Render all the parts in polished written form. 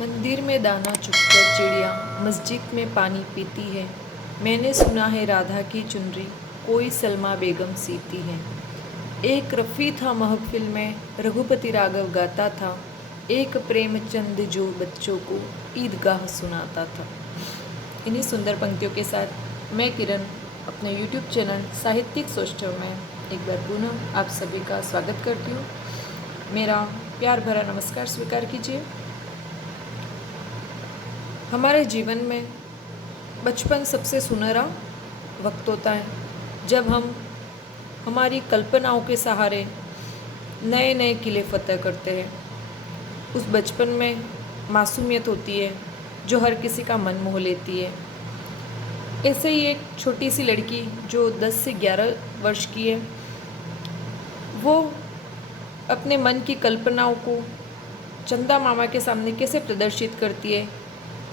मंदिर में दाना चुगकर चिड़िया मस्जिद में पानी पीती है। मैंने सुना है राधा की चुनरी कोई सलमा बेगम सीती है। एक रफ़ी था महफिल में रघुपति राघव गाता था। एक प्रेमचंद जो बच्चों को ईदगाह सुनाता था। इन्हीं सुंदर पंक्तियों के साथ मैं किरण अपने YouTube चैनल साहित्यिक सौष्ठव में एक बार पुनः आप सभी का स्वागत करती हूँ। मेरा प्यार भरा नमस्कार स्वीकार कीजिए। हमारे जीवन में बचपन सबसे सुनहरा वक्त होता है जब हम हमारी कल्पनाओं के सहारे नए नए किले फतह करते हैं। उस बचपन में मासूमियत होती है जो हर किसी का मन मोह लेती है। ऐसे ही एक छोटी सी लड़की जो 10 से 11 वर्ष की है, वो अपने मन की कल्पनाओं को चंदा मामा के सामने कैसे प्रदर्शित करती है,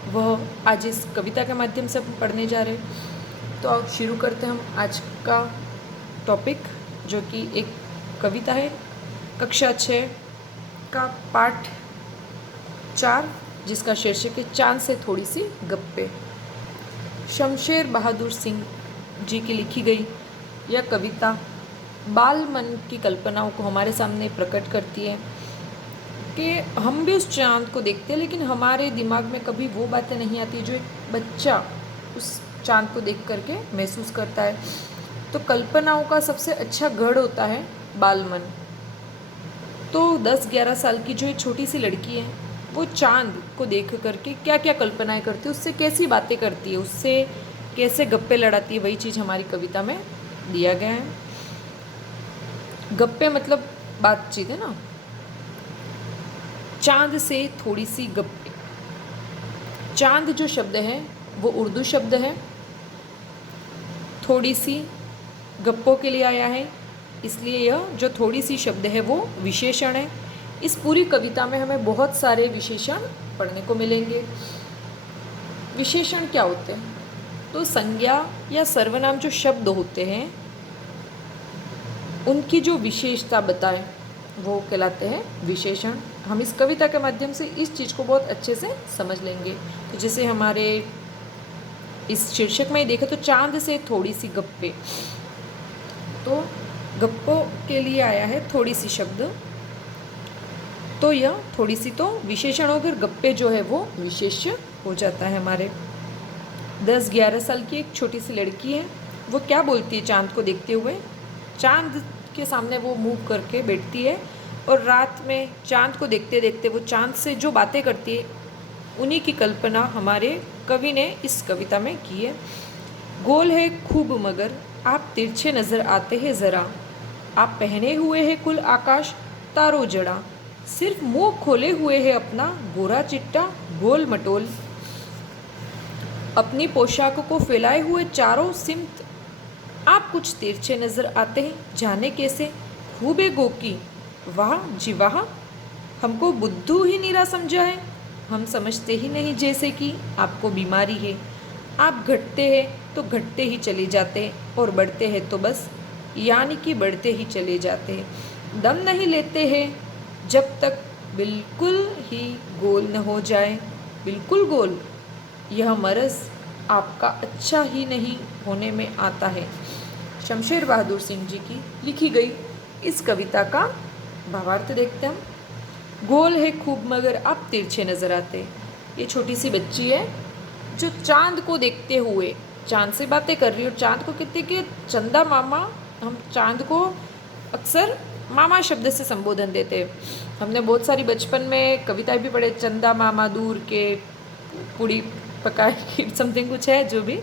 वह आज इस कविता के माध्यम से पढ़ने जा रहे हैं। तो अब शुरू करते हैं हम आज का टॉपिक, जो कि एक कविता है कक्षा 6 का पाठ 4, जिसका शीर्षक है चांद से थोड़ी सी गप्पे। शमशेर बहादुर सिंह जी की लिखी गई यह कविता बाल मन की कल्पनाओं को हमारे सामने प्रकट करती है कि हम भी उस चांद को देखते हैं, लेकिन हमारे दिमाग में कभी वो बातें नहीं आती जो एक बच्चा उस चांद को देख करके महसूस करता है। तो कल्पनाओं का सबसे अच्छा गढ़ होता है बाल मन। तो 10-11 साल की जो एक छोटी सी लड़की है, वो चांद को देख करके क्या क्या कल्पनाएं करती है, उससे कैसी बातें करती है, उससे कैसे गप्पे लड़ाती है, वही चीज़ हमारी कविता में दिया गया है। गप्पे मतलब बातचीत है ना। चांद से थोड़ी सी गप्पे। चांद जो शब्द है वो उर्दू शब्द है, थोड़ी सी गप्पों के लिए आया है, इसलिए यह जो थोड़ी सी शब्द है वो विशेषण है। इस पूरी कविता में हमें बहुत सारे विशेषण पढ़ने को मिलेंगे। विशेषण क्या होते हैं? तो संज्ञा या सर्वनाम जो शब्द होते हैं, उनकी जो विशेषता बताए वो कहलाते हैं विशेषण। हम इस कविता के माध्यम से इस चीज़ को बहुत अच्छे से समझ लेंगे। तो जैसे हमारे इस शीर्षक में देखें तो चांद से थोड़ी सी गप्पे, तो गप्पों के लिए आया है थोड़ी सी शब्द, तो यह थोड़ी सी तो विशेषण हो, फिर गप्पे जो है वो विशेष्य हो जाता है। हमारे 10-11 साल की एक छोटी सी लड़की है, वो क्या बोलती है चांद को देखते हुए? चांद के सामने वो मुँह करके बैठती है और रात में चांद को देखते देखते वो चांद से जो बातें करती है, उन्हीं की कल्पना हमारे कवि ने इस कविता में की है। गोल है खूब मगर आप तिरछे नज़र आते हैं ज़रा, आप पहने हुए हैं कुल आकाश तारो जड़ा, सिर्फ मुँह खोले हुए है अपना गोरा चिट्टा गोल मटोल, अपनी पोशाक को फैलाए हुए चारों सिमत, आप कुछ तिरछे नज़र आते हैं जाने कैसे, खूबे गोकी वाह जी वाह, हमको बुद्धू ही नीरा समझा है, हम समझते ही नहीं जैसे कि आपको बीमारी है, आप घटते हैं तो घटते ही चले जाते हैं और बढ़ते हैं तो बस यानी कि बढ़ते ही चले जाते हैं, दम नहीं लेते हैं जब तक बिल्कुल ही गोल न हो जाए, बिल्कुल गोल, यह मरज़ आपका अच्छा ही नहीं होने में आता है। शमशेर बहादुर सिंह जी की लिखी गई इस कविता का भावार्थ देखते हैं। गोल है खूब मगर आप तिरछे नज़र आते। ये छोटी सी बच्ची है जो चांद को देखते हुए चांद से बातें कर रही है, और चांद को कहते कि चंदा मामा। हम चांद को अक्सर मामा शब्द से संबोधन देते हैं। हमने बहुत सारी बचपन में कविताएं भी पढ़े, चंदा मामा दूर के पूड़ी पकाए समथिंग कुछ है जो भी।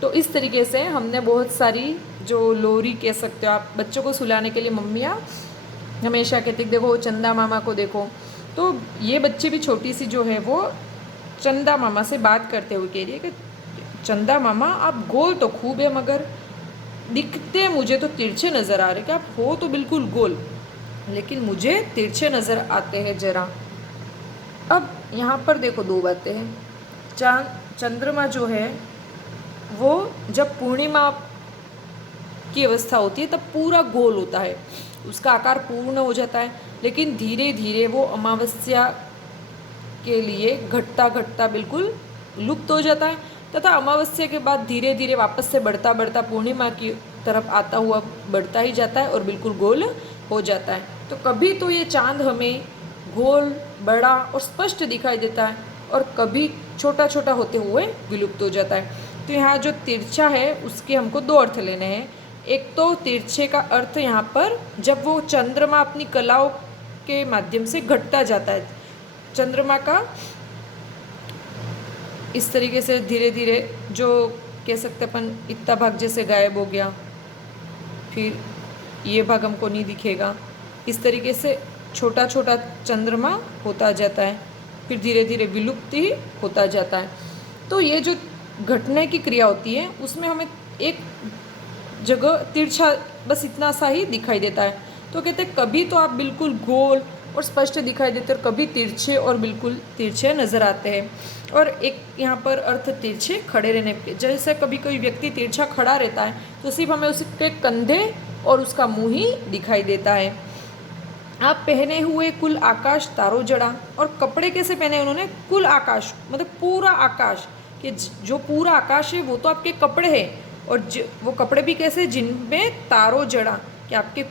तो इस तरीके से हमने बहुत सारी जो लोरी कह सकते हो आप, बच्चों को सुलाने के लिए मम्मियाँ हमेशा कहती देखो चंदा मामा को देखो। तो ये बच्ची भी छोटी सी जो है वो चंदा मामा से बात करते हुए कह रही है कि चंदा मामा आप गोल तो खूब है मगर दिखते मुझे तो तिरछे नज़र आ रहे, कि आप हो तो बिल्कुल गोल लेकिन मुझे तिरछे नज़र आते हैं ज़रा। अब यहाँ पर देखो दो बातें हैं। चंद्रमा जो है वो जब पूर्णिमा की अवस्था होती है तब पूरा गोल होता है, उसका आकार पूर्ण हो जाता है, लेकिन धीरे धीरे वो अमावस्या के लिए घटता घटता बिल्कुल लुप्त हो जाता है तथा अमावस्या के बाद धीरे धीरे वापस से बढ़ता बढ़ता पूर्णिमा की तरफ आता हुआ बढ़ता ही जाता है और बिल्कुल गोल हो जाता है। तो कभी तो ये चांद हमें गोल, बड़ा और स्पष्ट दिखाई देता है और कभी छोटा छोटा होते हुए विलुप्त हो जाता है। तो यहाँ जो तिरछा है उसके हमको दो अर्थ लेने हैं। एक तो तिरछे का अर्थ यहाँ पर जब वो चंद्रमा अपनी कलाओं के माध्यम से घटता जाता है, चंद्रमा का इस तरीके से धीरे धीरे जो कह सकते अपन इतना भाग जैसे गायब हो गया, फिर ये भाग हमको नहीं दिखेगा, इस तरीके से छोटा छोटा चंद्रमा होता जाता है, फिर धीरे धीरे विलुप्त ही होता जाता है। तो ये जो घटने की क्रिया होती है उसमें हमें एक जगह तिरछा बस इतना सा ही दिखाई देता है। तो कहते हैं कभी तो आप बिल्कुल गोल और स्पष्ट दिखाई देते और कभी तिरछे और बिल्कुल तिरछे नज़र आते हैं। और एक यहाँ पर अर्थ तिरछे खड़े रहने के, जैसे कभी कोई व्यक्ति तिरछा खड़ा रहता है तो सिर्फ हमें उसके कंधे और उसका मुंह ही दिखाई देता है। आप पहने हुए कुल आकाश तारों जड़ा, और कपड़े कैसे पहने उन्होंने? कुल आकाश मतलब पूरा आकाश, कि जो पूरा आकाश है वो तो आपके कपड़े हैं, और वो कपड़े भी कैसे? जिनमें तारों जड़ा, कि आपके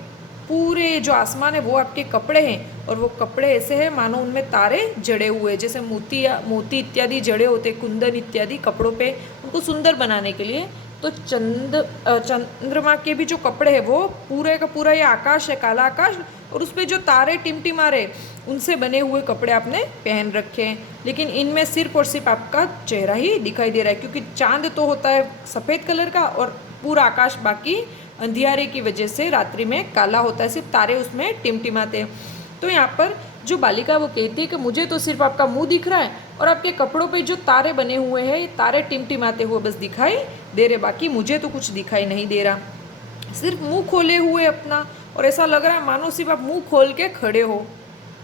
पूरे जो आसमान है वो आपके कपड़े हैं, और वो कपड़े ऐसे हैं मानो उनमें तारे जड़े हुए, जैसे मोती इत्यादि जड़े होते, कुंदन इत्यादि कपड़ों पे उनको सुंदर बनाने के लिए। तो चंद्रमा के भी जो कपड़े हैं वो पूरे का पूरा ये आकाश है, काला आकाश, और उस पर जो तारे टिमटिमा रहे उनसे बने हुए कपड़े आपने पहन रखे हैं। लेकिन इनमें सिर्फ और सिर्फ आपका चेहरा ही दिखाई दे रहा है, क्योंकि चांद तो होता है सफ़ेद कलर का और पूरा आकाश बाकी अंधियारे की वजह से रात्रि में काला होता है, सिर्फ तारे उसमें टिमटिमाते हैं। तो यहाँ पर जो बालिका वो कहती है कि मुझे तो सिर्फ आपका मुंह दिख रहा है और आपके कपड़ों पे जो तारे बने हुए हैं, ये तारे टिमटिमाते हुए बस दिखाई दे रहे, बाकी मुझे तो कुछ दिखाई नहीं दे रहा। सिर्फ मुंह खोले हुए अपना, और ऐसा लग रहा है मानो सिर्फ आप मुंह खोल के खड़े हो,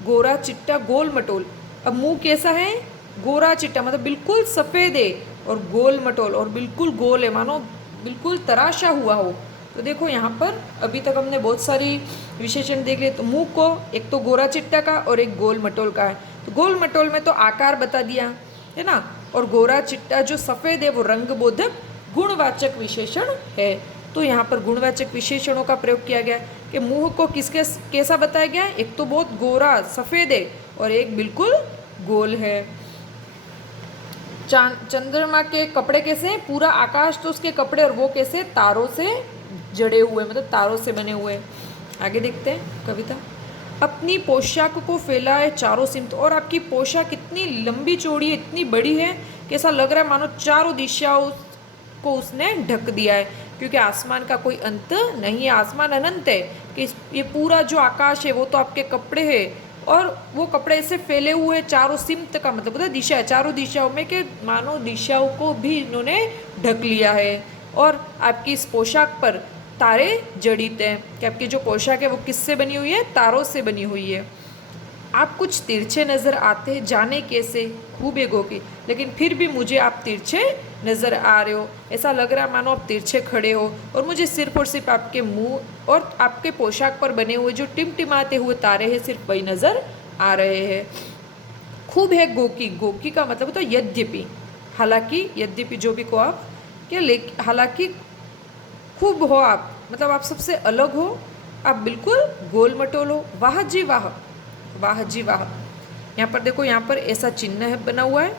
गोरा चिट्टा गोल मटोल। अब मुंह कैसा है? गोरा चिट्टा मतलब बिल्कुल सफ़ेद है और गोल मटोल, और बिल्कुल गोल है, मानो बिल्कुल तराशा हुआ हो। तो देखो यहाँ पर अभी तक हमने बहुत सारी विशेषण देख लिए। तो मुंह को एक तो गोरा चिट्टा का और एक गोल मटोल का है। तो गोल मटोल में तो आकार बता दिया है ना, और गोरा चिट्टा जो सफ़ेद है वो रंगबोधक गुणवाचक विशेषण है। तो यहाँ पर गुणवाचक विशेषणों का प्रयोग किया गया कि मुंह को किसके कैसा बताया गया है? एक तो बहुत गोरा सफ़ेद है और एक बिल्कुल गोल है। चंद्रमा के कपड़े कैसे हैं? पूरा आकाश तो उसके कपड़े, और वो कैसे? तारों से जड़े हुए, मतलब तारों से बने हुए। आगे देखते हैं कविता। अपनी पोशाक को फैलाए चारों सिमत, और आपकी पोशाक इतनी लंबी चौड़ी है, इतनी बड़ी है कि ऐसा लग रहा है मानो चारों दिशाओं को उसने ढक दिया है, क्योंकि आसमान का कोई अंत नहीं है, आसमान अनंत है। कि ये पूरा जो आकाश है वो तो आपके कपड़े हैं, और वो कपड़े ऐसे फैले हुए चारों सिमत का मतलब होता है दिशा है, चारों दिशाओं में, कि मानो दिशाओं को भी इन्होंने ढक लिया है। और आपकी इस पोशाक पर तारे जड़ित हैं, कि आपकी जो पोशाक है वो किससे बनी हुई है? तारों से बनी हुई है। आप कुछ तिरछे नज़र आते जाने कैसे, खूब है गोकी, लेकिन फिर भी मुझे आप तिरछे नज़र आ रहे हो, ऐसा लग रहा है मानो आप तिरछे खड़े हो, और मुझे सिर्फ और सिर्फ आपके मुंह और आपके पोशाक पर बने हुए जो टिमटिमाते हुए तारे हैं सिर्फ वही नज़र आ रहे हैं। खूब है गोकी, गोकी का मतलब होता है यद्यपि, हालांकि, यद्यपि जो भी को आप क्या, लेकिन हालांकि खूब हो आप, मतलब आप सबसे अलग हो, आप बिल्कुल गोल मटोल हो। वाह जी वाह, वाह जी वाह। यहाँ पर देखो, यहाँ पर ऐसा चिन्ह है बना हुआ है,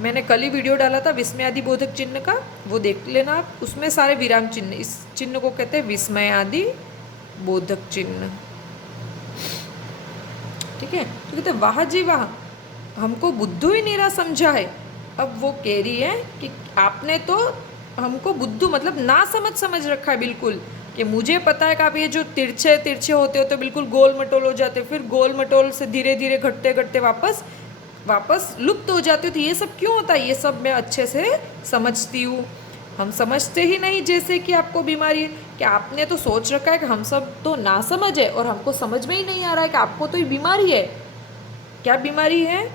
मैंने कल ही वीडियो डाला था विस्मय आदि बोधक चिन्ह का, वो देख लेना आप, उसमें सारे विराम चिन्ह, इस चिन्ह को कहते हैं विस्मय आदि बोधक चिन्ह। ठीक है, तो कहते हैं वाह जी वाह, हमको बुद्धू ही नीरा समझा है। अब वो कह रही है कि आपने तो हमको बुद्धू मतलब ना समझ रखा है बिल्कुल, कि मुझे पता है कि आप ये जो तिरछे तिरछे होते हो तो बिल्कुल गोल मटोल हो जाते हो, फिर गोल मटोल से धीरे धीरे घटते घटते वापस लुप्त हो जाते हो। तो ये सब क्यों होता है? ये सब मैं अच्छे से समझती हूँ। हम समझते ही नहीं जैसे कि आपको बीमारी है, कि आपने तो सोच रखा है कि हम सब तो ना समझ है, और हमको समझ में ही नहीं आ रहा है कि आपको तो ये बीमारी है। क्या बीमारी है?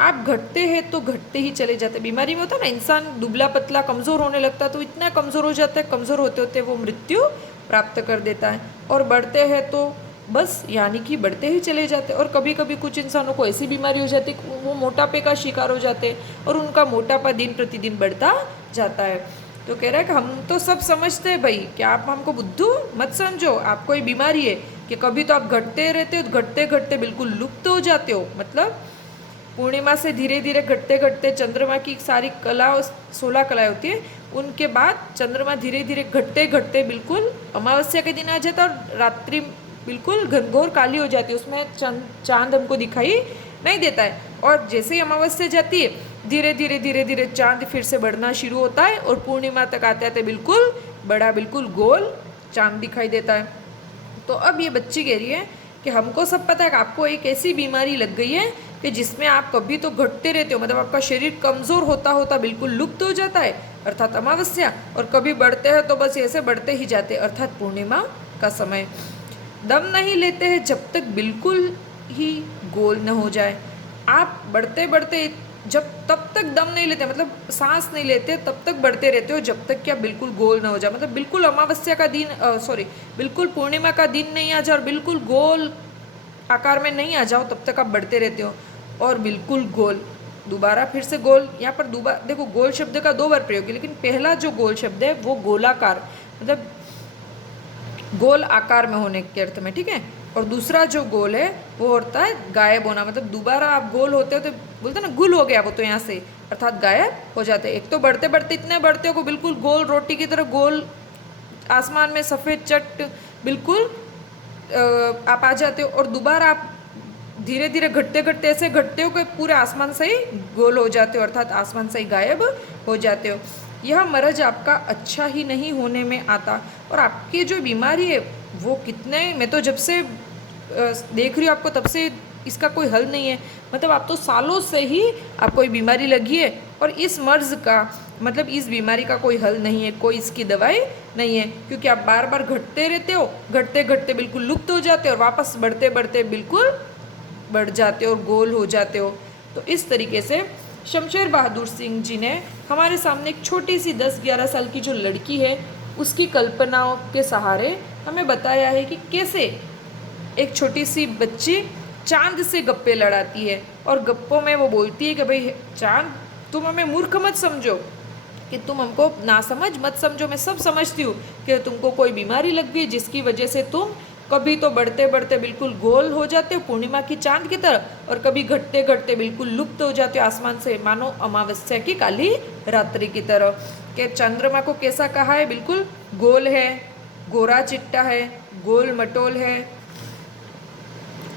आप घटते हैं तो घटते ही चले जाते। बीमारी में होता है ना, इंसान दुबला पतला कमज़ोर होने लगता है, तो इतना कमज़ोर हो जाता है, कमज़ोर होते होते वो मृत्यु प्राप्त कर देता है। और बढ़ते हैं तो बस यानी कि बढ़ते ही चले जाते। और कभी कभी कुछ इंसानों को ऐसी बीमारी हो जाती है वो मोटापे का शिकार हो जाते और उनका मोटापा दिन प्रतिदिन बढ़ता जाता है। तो कह रहा है कि हम तो सब समझते हैं भाई कि आप हमको बुद्धू मत समझो, आपको ये बीमारी है कि कभी तो आप घटते रहते हो, घटते घटते बिल्कुल लुप्त हो जाते हो। मतलब पूर्णिमा से धीरे धीरे घटते घटते चंद्रमा की सारी कला 16 कलाएं होती है, उनके बाद चंद्रमा धीरे धीरे घटते घटते बिल्कुल अमावस्या के दिन आ जाता है और रात्रि बिल्कुल घनघोर काली हो जाती है, उसमें चांद हमको दिखाई नहीं देता है। और जैसे ही अमावस्या जाती है धीरे धीरे धीरे धीरे चांद फिर से बढ़ना शुरू होता है और पूर्णिमा तक आते आते बिल्कुल बड़ा बिल्कुल गोल चांद दिखाई देता है। तो अब ये बच्ची कह रही है कि हमको सब पता है कि आपको एक ऐसी बीमारी लग गई है कि जिसमें आप कभी तो घटते रहते हो, मतलब आपका शरीर कमज़ोर होता होता बिल्कुल लुप्त हो जाता है अर्थात अमावस्या, और कभी बढ़ते हैं तो बस ऐसे बढ़ते ही जाते अर्थात पूर्णिमा का समय। दम नहीं लेते हैं जब तक बिल्कुल ही गोल न हो जाए। आप बढ़ते बढ़ते जब तब तक दम नहीं लेते, मतलब सांस नहीं लेते, तब तक बढ़ते रहते हो जब तक कि आप बिल्कुल गोल ना हो जाए। मतलब बिल्कुल अमावस्या का दिन बिल्कुल पूर्णिमा का दिन नहीं आ जाए और बिल्कुल गोल आकार में नहीं आ जाओ तब तक आप बढ़ते रहते हो। और बिल्कुल गोल, दोबारा फिर से गोल, यहाँ पर दोबारा देखो गोल शब्द का 2 बार प्रयोग है, लेकिन पहला जो गोल शब्द है वो गोलाकार, मतलब गोल आकार में होने के अर्थ में, ठीक है। और दूसरा जो गोल है वो होता है गायब होना, मतलब दोबारा आप गोल होते हो तो बोलते ना गुल हो गया वो तो यहाँ से, अर्थात गायब हो जाते। एक तो बढ़ते बढ़ते इतने बढ़ते हो को बिल्कुल गोल रोटी की तरह गोल आसमान में सफ़ेद चट बिल्कुल आप आ जाते हो, और दोबारा आप धीरे धीरे घटते घटते ऐसे घटते हो कि पूरे आसमान से ही गोल हो जाते हो, अर्थात आसमान से ही गायब हो जाते हो। यह मरज आपका अच्छा ही नहीं होने में आता। और आपकी जो बीमारी है वो कितने, मैं तो जब से देख रही हूँ आपको तब से इसका कोई हल नहीं है, मतलब आप तो सालों से ही आपको ये बीमारी लगी है और इस मर्ज का मतलब इस बीमारी का कोई हल नहीं है, कोई इसकी दवाई नहीं है, क्योंकि आप बार बार घटते रहते हो, घटते घटते बिल्कुल लुप्त हो जाते हो और वापस बढ़ते बढ़ते बिल्कुल बढ़ जाते हो और गोल हो जाते हो। तो इस तरीके से शमशेर बहादुर सिंह जी ने हमारे सामने एक छोटी सी 10-11 साल की जो लड़की है उसकी कल्पनाओं के सहारे हमें बताया है कि कैसे एक छोटी सी बच्ची चांद से गप्पे लड़ाती है और गप्पों में वो बोलती है कि भाई चांद तुम हमें मूर्ख मत समझो, कि तुम हमको नासमझ मत समझो, मैं सब समझती हूँ कि तुमको कोई बीमारी लग गई जिसकी वजह से तुम कभी तो बढ़ते बढ़ते बिल्कुल गोल हो जाते हो पूर्णिमा की चांद की तरह और कभी घटते घटते बिल्कुल लुप्त हो जाते हो आसमान से मानो अमावस्या की काली रात्रि की तरह। कि चंद्रमा को कैसा कहा है, बिल्कुल गोल है, गोरा चिट्टा है, गोल मटोल है।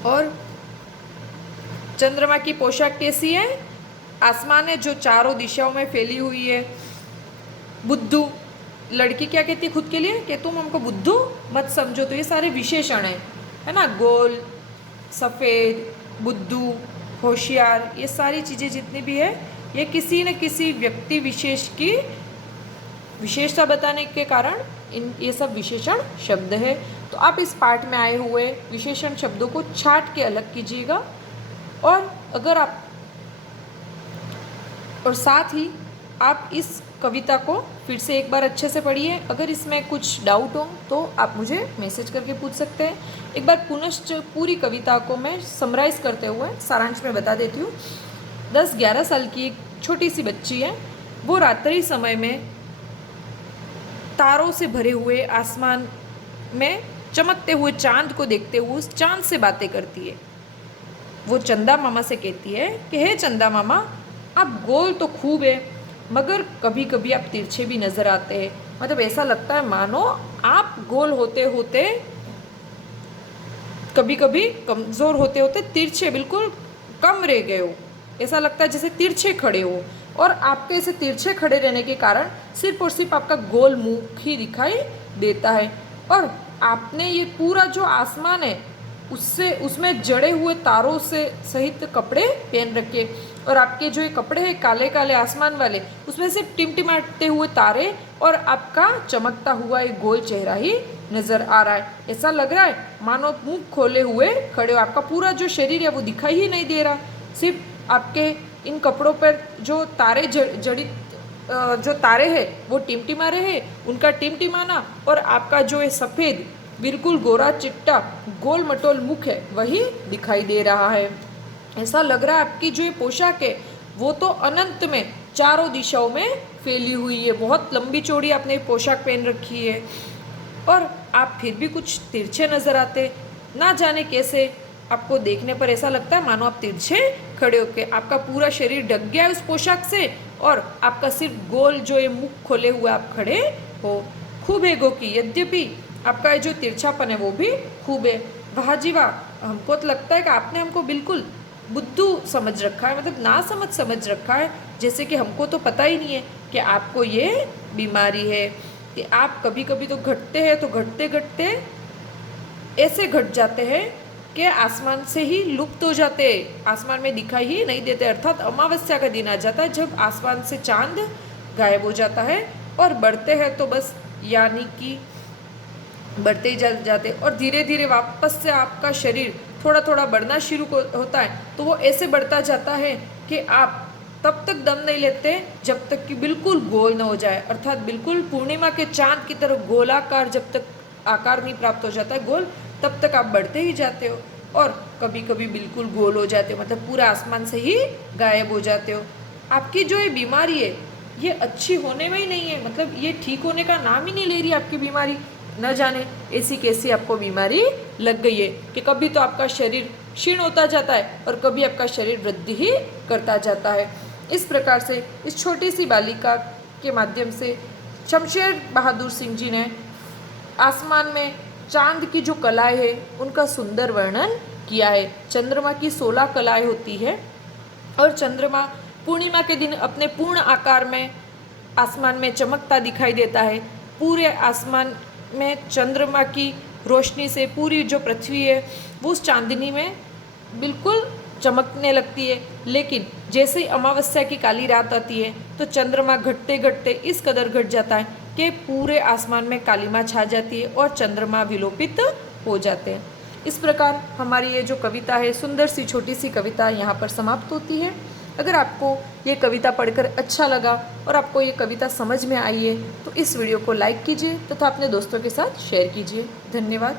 और चंद्रमा की पोशाक कैसी है, आसमान है जो चारों दिशाओं में फैली हुई है। बुद्धू, लड़की क्या कहती है खुद के लिए कि तुम हमको बुद्धू मत समझो। तो ये सारे विशेषण हैं, है ना, गोल, सफ़ेद, बुद्धू, होशियार, ये सारी चीज़ें जितनी भी है ये किसी न किसी व्यक्ति विशेष की विशेषता बताने के कारण ये सब विशेषण शब्द है। तो आप इस पाठ में आए हुए विशेषण शब्दों को छांट के अलग कीजिएगा और अगर आप और साथ ही आप इस कविता को फिर से एक बार अच्छे से पढ़िए। अगर इसमें कुछ डाउट हो तो आप मुझे मैसेज करके पूछ सकते हैं। एक बार पुनश्च पूरी कविता को मैं समराइज़ करते हुए सारांश में बता देती हूँ। 10-11 साल की एक छोटी सी बच्ची है, वो रात्रि समय में तारों से भरे हुए आसमान में चमकते हुए चांद को देखते हुए उस चांद से बातें करती है। वो चंदा मामा से कहती है कि हे चंदा मामा, आप गोल तो खूब है मगर कभी कभी आप तिरछे भी नज़र आते हैं। मतलब ऐसा लगता है मानो आप गोल होते होते कभी कभी कमज़ोर होते होते तिरछे बिल्कुल कम रह गए हो, ऐसा लगता है जैसे तिरछे खड़े हो। और आपके ऐसे तिरछे खड़े रहने के कारण सिर्फ और सिर्फ आपका गोल मुख ही दिखाई देता है। और आपने ये पूरा जो आसमान है उसमें जड़े हुए तारों से सहित कपड़े पहन रखे, और आपके जो ये कपड़े हैं काले काले आसमान वाले उसमें से टिमटिमाते हुए तारे और आपका चमकता हुआ एक गोल चेहरा ही नज़र आ रहा है। ऐसा लग रहा है मानो मुंह खोले हुए खड़े हो, आपका पूरा जो शरीर है वो दिखाई ही नहीं दे रहा, सिर्फ आपके इन कपड़ों पर जो तारे जड़ित जो तारे हैं वो टिमटिमा रहे हैं, उनका टिमटिमाना और आपका जो है सफ़ेद बिल्कुल गोरा चिट्टा गोल मटोल मुख है वही दिखाई दे रहा है। ऐसा लग रहा है आपकी जो ये पोशाक है वो तो अनंत में चारों दिशाओं में फैली हुई है। बहुत लंबी चौड़ी आपने पोशाक पहन रखी है और आप फिर भी कुछ तिरछे नजर आते, ना जाने कैसे। आपको देखने पर ऐसा लगता है मानो आप तिरछे खड़े होके, आपका पूरा शरीर ढक गया है उस पोशाक से और आपका सिर्फ गोल जो ये मुख खोले हुए आप खड़े हो। खूब है गोकी, यद्यपि आपका ये जो तिरछापन है वो भी खूब है। वाह जी वाह, हमको तो लगता है कि आपने हमको बिल्कुल बुद्धू समझ रखा है, मतलब ना समझ रखा है। जैसे कि हमको तो पता ही नहीं है कि आपको ये बीमारी है, कि आप कभी कभी तो घटते हैं तो घटते घटते ऐसे घट जाते हैं कि आसमान से ही लुप्त हो जाते, आसमान में दिखाई ही नहीं देते। अर्थात अमावस्या का दिन आ जाता है जब आसमान से चांद गायब हो जाता है और बढ़ते हैं तो बस यानी कि बढ़ते ही जाते और धीरे धीरे वापस से आपका शरीर थोड़ा थोड़ा बढ़ना शुरू होता है। तो वो ऐसे बढ़ता जाता है कि आप तब तक दम नहीं लेते जब तक कि बिल्कुल गोल न हो जाए, अर्थात बिल्कुल पूर्णिमा के चांद की तरह गोलाकार जब तक आकार नहीं प्राप्त हो जाता है गोल, तब तक आप बढ़ते ही जाते हो और कभी कभी बिल्कुल गोल हो जाते हो, मतलब पूरा आसमान से ही गायब हो जाते हो। आपकी जो ये बीमारी है ये अच्छी होने में ही नहीं है, मतलब ये ठीक होने का नाम ही नहीं ले रही आपकी बीमारी। न जाने ऐसी कैसी आपको बीमारी लग गई है कि कभी तो आपका शरीर क्षीण होता जाता है और कभी आपका शरीर वृद्धि ही करता जाता है। इस प्रकार से इस छोटी सी बालिका के माध्यम से शमशेर बहादुर सिंह जी ने आसमान में चांद की जो कलाएं है उनका सुंदर वर्णन किया है। चंद्रमा की 16 कलाएं होती है और चंद्रमा पूर्णिमा के दिन अपने पूर्ण आकार में आसमान में चमकता दिखाई देता है। पूरे आसमान में चंद्रमा की रोशनी से पूरी जो पृथ्वी है वो उस चांदनी में बिल्कुल चमकने लगती है। लेकिन जैसे ही अमावस्या की काली रात आती है तो चंद्रमा घटते घटते इस कदर घट जाता है कि पूरे आसमान में कालिमा छा जाती है और चंद्रमा विलोपित हो जाते हैं। इस प्रकार हमारी ये जो कविता है, सुंदर सी छोटी सी कविता यहाँ पर समाप्त होती है। अगर आपको ये कविता पढ़कर अच्छा लगा और आपको ये कविता समझ में आई है तो इस वीडियो को लाइक कीजिए तथा अपने दोस्तों के साथ शेयर कीजिए। धन्यवाद।